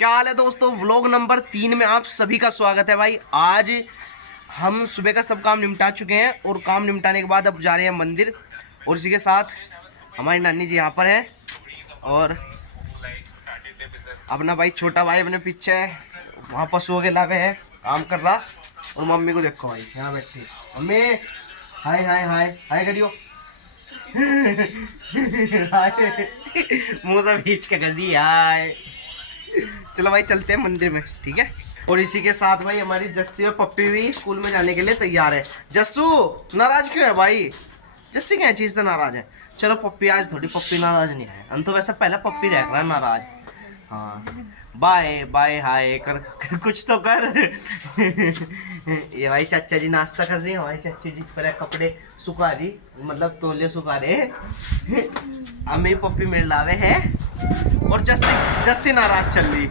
क्या हाल है दोस्तों। व्लॉग नंबर 3 में आप सभी का स्वागत है भाई। आज हम सुबह का सब काम निपटा चुके हैं और काम निपटाने के बाद अब जा रहे हैं मंदिर। और इसी के साथ हमारी नानी जी यहाँ पर है और अपना भाई छोटा भाई अपने पीछे है, वहाँ पशुओं के लावे है काम कर रहा। और मम्मी को देखो भाई यहाँ बैठी। मम्मी हाय हाय हाय हाय करियो। मुँह से खींच के कर दी हाय। चलो भाई चलते हैं मंदिर में, ठीक है। और इसी के साथ भाई हमारी जस्सी और पप्पी भी स्कूल में जाने के लिए तैयार है। जस्सू नाराज क्यों है भाई? जस्सी क्या चीज़ से नाराज है? चलो पप्पी आज थोड़ी पप्पी नाराज नहीं है, हम तो वैसे पहले पप्पी रह रहा है नाराज। हाँ बाय बाय हाय कर कुछ तो कर। ये भाई चाचा जी नाश्ता कर रही है, हमारी चाची जी पर कपड़े सुखा रही, मतलब तोले सुखा रहे। अब मेरी पप्पी मिल लावे है और जस्सी जस्सी नाराज चल रही।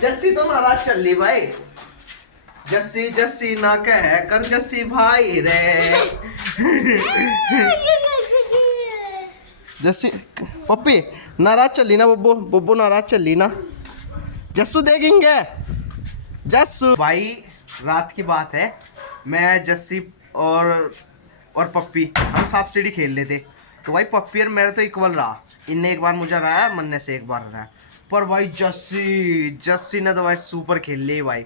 जस्सी तो नाराज चल रही भाई। जस्सी जस्सी ना कह कर जस्सी भाई रे। जस्सी पप्पी नाराज चल रही ना, बब्बू बब्बू नाराज चल रही ना। जस्सू देखेंगे जस्सू भाई। रात की बात है, मैं जस्सी और पप्पी हम सांप सीढ़ी खेल रहे थे। तो भाई पप्पी और मेरा तो इक्वल रहा, इनने एक बार मुझे रहा है, मन्ने से एक बार रहा है। पर भाई जस्सी ने तो भाई सुपर खेल ली भाई।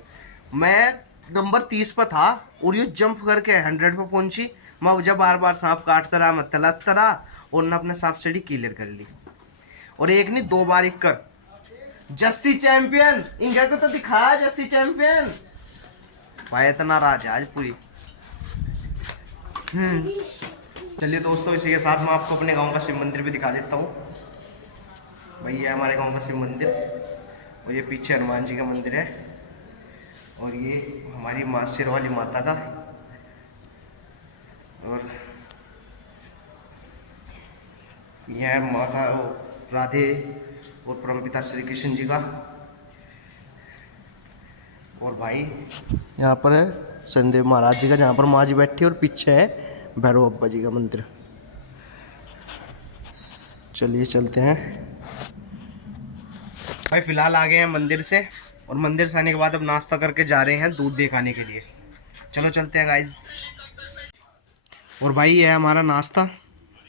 मैं नंबर 30 पर था और ये जंप करके 100 पर पहुंची। मैं जब बार बार सांप काटता रहा, मैं तलाता रहा और ने अपने सांप सीढ़ी क्लियर कर ली। और एक नहीं 2 बार एक कर। जस्सी चैंपियन इनका को तो दिखा जस्सी चैंपियन भाई। इतना राज आज पूरी। चलिए दोस्तों, इसी के साथ मैं आपको अपने गांव का शिव मंदिर भी दिखा देता हूँ। भाई ये हमारे गांव का शिव मंदिर और ये पीछे हनुमान जी का मंदिर है और ये हमारी माँ सिर वाली माता का, और यह माता राधे और परमपिता श्री कृष्ण जी का। और भाई यहाँ पर है संदेव महाराज जी का, जहाँ पर माँ जी बैठी है, और पीछे है भैरव अब्बा जी का मंदिर। चलिए चलते हैं भाई। फिलहाल आ गए हैं मंदिर से और मंदिर से आने के बाद अब नाश्ता करके जा रहे हैं दूध दे खाने के लिए। चलो चलते हैं गाइज। और भाई ये है हमारा नाश्ता,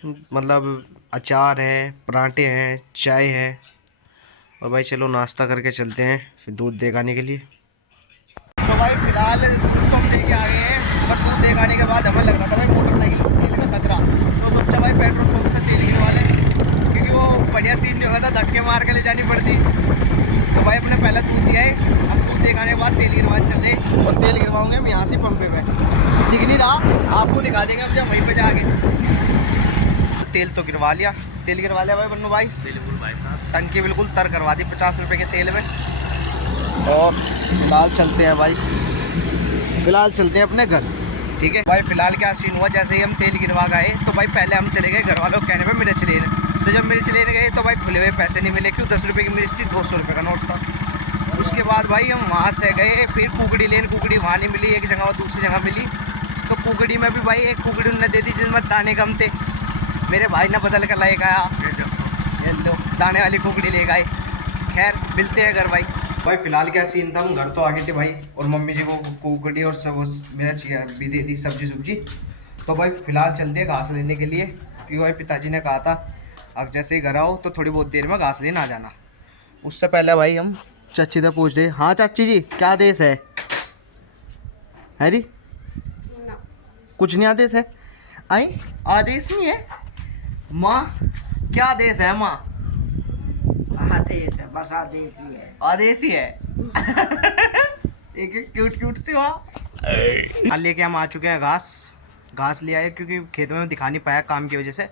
मतलब अचार है, पराठे हैं, चाय है। और भाई चलो नाश्ता करके चलते हैं फिर दूध दे खाने के लिए। तो भाई फिलहाल दूध तो हम दे के आ गए हैं, पर दूध दे खाने के बाद हमें लग रहा था भाई मोटरसाइकिल तेल का खतरा। तो सोचा भाई पेट्रोल पंप से तेल गिरवा लें, क्योंकि वो बढ़िया सीन नहीं होगा था, धक्के मार के ले जानी पड़ती। तो भाई अपने पहले दूध दिया है, अब दूध दे खाने के बाद तेल गिरवाने चल रहे। और तेल गिरवाऊंगे हम यहाँ से पंपे पे, दिख नहीं रहा आपको दिखा देंगे अब जब वहीं पे जाके। तेल तो गिरवा लिया, तेल गिरवा लिया भाई बन्नू भाई। टंकी बिल्कुल तर करवा दी 50 रुपये के तेल में। और फिलहाल चलते हैं भाई, फिलहाल चलते हैं अपने घर, ठीक है भाई। फिलहाल क्या सीन हुआ, जैसे ही हम तेल गिरवा गए तो भाई पहले हम चले गए घर वालों के कहने पे मिर्च लेने। तो जब मिर्च लेने गए तो भाई खुले हुए पैसे नहीं मिले, क्यों 10 रुपये की मिर्च थी, 200 रुपये का नोट था। उसके बाद भाई हम वहाँ से गए फिर कुकड़ी लेने, कुकड़ी वहाँ नहीं मिली, एक जगह और दूसरी जगह मिली। तो कुकड़ी में भी भाई एक कुकड़ी उन्होंने दे दी जिसमें दाने कम थे। मेरे भाई ने बदल कर लाए आया, दाने वाली कुकड़ी ले गए। खैर मिलते हैं घर भाई। भाई फिलहाल क्या सीन था, हम घर तो आ गए थे भाई, और मम्मी जी को कुकड़ी और सब मेरा भी दे दी सब्जी सुब्जी। तो भाई फिलहाल चलते हैं घास लेने के लिए, क्योंकि भाई पिताजी ने कहा था अब जैसे ही घर आओ तो थोड़ी बहुत देर में घास लेने आ जाना। उससे पहले भाई हम चाची से पूछ रहे। हाँ चाची जी क्या आदेश है? हैरी कुछ नहीं आदेश है। आई आदेश नहीं है माँ, क्या आदेश है माँ? आदेश है, बस आदेश ही है। आदेश ही है। एक एक क्यूट क्यूट सी वहाँ लेके हम आ चुके हैं घास ले आए, क्योंकि खेत में दिखा नहीं पाया काम की वजह से।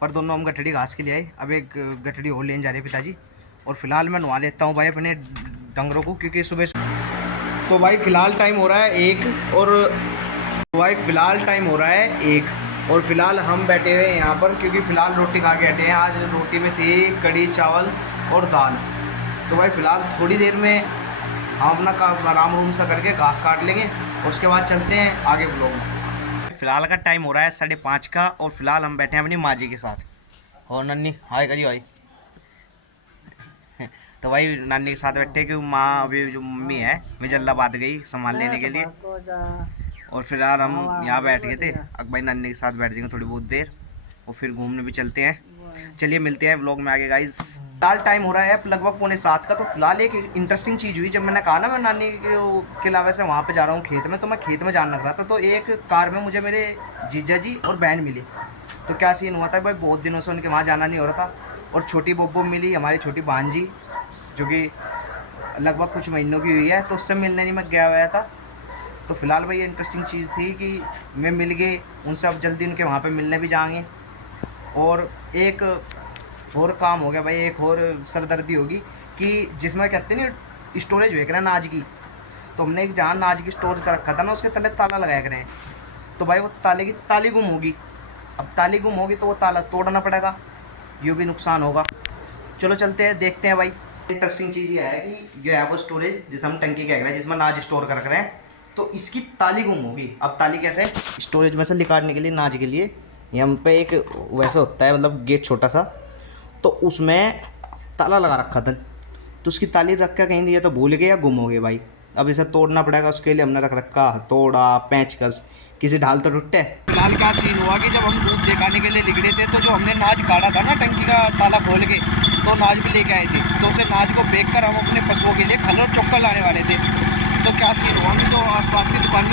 पर दोनों हम गठड़ी घास के लिए आए, अब एक गठड़ी और लेने जा रहे हैं पिताजी। और फिलहाल मैं नवा लेता हूँ भाई अपने डंगरों को, क्योंकि सुबह। तो भाई फिलहाल टाइम हो रहा है 1 और फिलहाल हम बैठे हुए हैं यहाँ पर, क्योंकि फिलहाल रोटी खा के हटे हैं। आज रोटी में थी कड़ी चावल और दाल। तो भाई फिलहाल थोड़ी देर में हम अपना काम आराम रूम सा करके घास काट लेंगे, उसके बाद चलते हैं आगे ब्लॉग में। फिलहाल का टाइम हो रहा है 5:30 का और फिलहाल हम बैठे हैं अपनी माँ जी के साथ। और नन्नी हाय करियो, हाय तो वही नानी के साथ बैठे कि माँ अभी जो मम्मी है मिजल्लाबाद गई सामान लेने के लिए, और फिर यार हम यहाँ बैठ गए थे। अब भाई नानी के साथ बैठ जाएंगे थोड़ी बहुत देर और फिर घूमने भी चलते हैं। चलिए मिलते हैं व्लॉग में आगे गाइस। फिलहाल टाइम हो रहा है लगभग 6:45 का। तो फिलहाल एक इंटरेस्टिंग चीज़ हुई, जब मैंने कहा ना मैं नानी के अलावा से वहाँ पे जा रहा हूँ खेत में, तो मैं खेत में जाने लग रहा था, तो एक कार में मुझे मेरे जीजा जी और बहन मिली। तो क्या सीन हुआ था भाई, बहुत दिनों से उनके वहाँ जाना नहीं हो रहा था, और छोटी बोबो मिली हमारी छोटी भांजी, जो कि लगभग कुछ महीनों की हुई है, तो उससे मिलने नहीं मैं गया हुआ था। तो फिलहाल भाई ये इंटरेस्टिंग चीज़ थी कि मैं मिल गए उनसे, अब जल्दी उनके वहाँ पे मिलने भी जाएंगे। और एक और काम हो गया भाई, एक और सरदर्दी होगी कि जिसमें कहते नहीं स्टोरेज हुए करें नाज की, तो हमने एक जहाँ नाज की स्टोर कर रखा था ना, उसके तले ताला लगाया करें। तो भाई वो ताले की ताली गुम होगी, अब ताली गुम होगी तो वो ताला तोड़ना पड़ेगा, ये भी नुकसान होगा। चलो चलते हैं देखते हैं भाई। इंटरेस्टिंग चीज़ ये है कि ये है वो स्टोरेज जिसे हम टंकी कह रहे हैं, जिसमें नाज स्टोर कर रहे हैं, तो इसकी ताली गुम होगी। अब ताली कैसे, स्टोरेज में से निकालने के लिए नाज के लिए यहाँ पे एक वैसा होता है, मतलब गेट छोटा सा, तो उसमें ताला लगा रखा था, तो उसकी ताली रख कर कहीं दिया तो भूल गए या गुम हो गए भाई। अब इसे तोड़ना पड़ेगा, उसके लिए हमने रख रखा हथौड़ा पेंचकस, किसी ढाल तो टूटे। फिलहाल क्या सीन हुआ कि जब हम दूध दिखाने के लिए निकले थे, तो जो हमने नाज काटा था ना टंकी का ताला खोल के, तो नाज भी लेके आए थे, तो उसे नाज को बेच कर हम अपने पशुओं के लिए खल और चोकर लाने वाले थे। तो क्या सीन हुआ कि जो आसपास की दुकानें